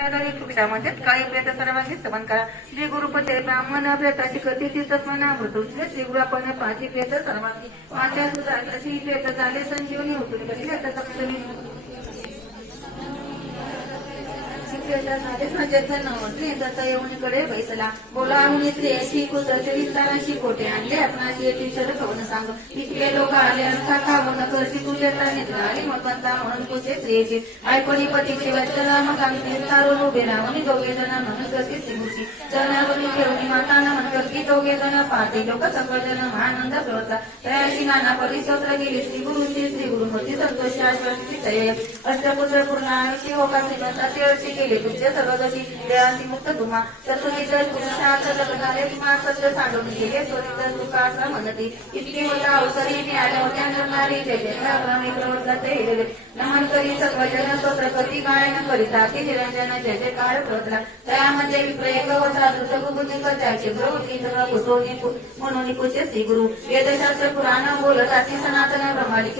वृक्षामध्ये काळी प्रेत सर्वांनी समन करा. श्री गुरुपते ब्राह्मण प्रेताची कथी तीर्थस्मना मृत्यू श्री गुरुपणे पाची प्रेत सर्वांनी माझ्या सुधारशी प्रेत झाले संजीवनी उठून कशी सप्तमी येऊनकडे बैसला बोलावून स्त्रियाची कुसळची विस्ताराशी कोटे आणले आपणाची येथे शर कवन सांग इतके लोक आले असा खाऊन करशी तुझ्या निद्रा आली मगवंता म्हणून कुसे स्त्रियेची ऐकणी पतीची वचना मग आम्ही विस्तारून उभे राहून दोघे जण म्हणून करते सिंगूची चरणावरून ठेवणी माताना म्हणतात की दोघे जण पाहते लोक सगळेजण महानंद प्रवता तयाशी नाना परिस्तोत्र गेली श्री गुरुची श्री गुरुमूर्ती संतोषी आश्वासची तय अष्टपुत्र पूर्ण आयुषी होका श्रीमंताची अर्ची केली तुझे सर्वदशी देवांची मुक्त तुम्हा तत्वनितर पुरुषार्थाले किंवा सत्य सांडून गेले स्वतंत्र दुःखाचा म्हणती इतकी होता अवसरी मी आल्या होत्या नरणारी जय जय प्रवर्तते नमन करी सर्वजन स्तोत्र कधी गायन करिता की निरंजन जय जयकार प्रवतला त्यामध्ये विप्रयोग होता द्रुतगुबुद्धी त्याचे प्रवृत्ती कुसोनी म्हणून कुचे श्री गुरु वेदशास्त्र पुराण बोलत अति सनातन ब्रह्मालिकी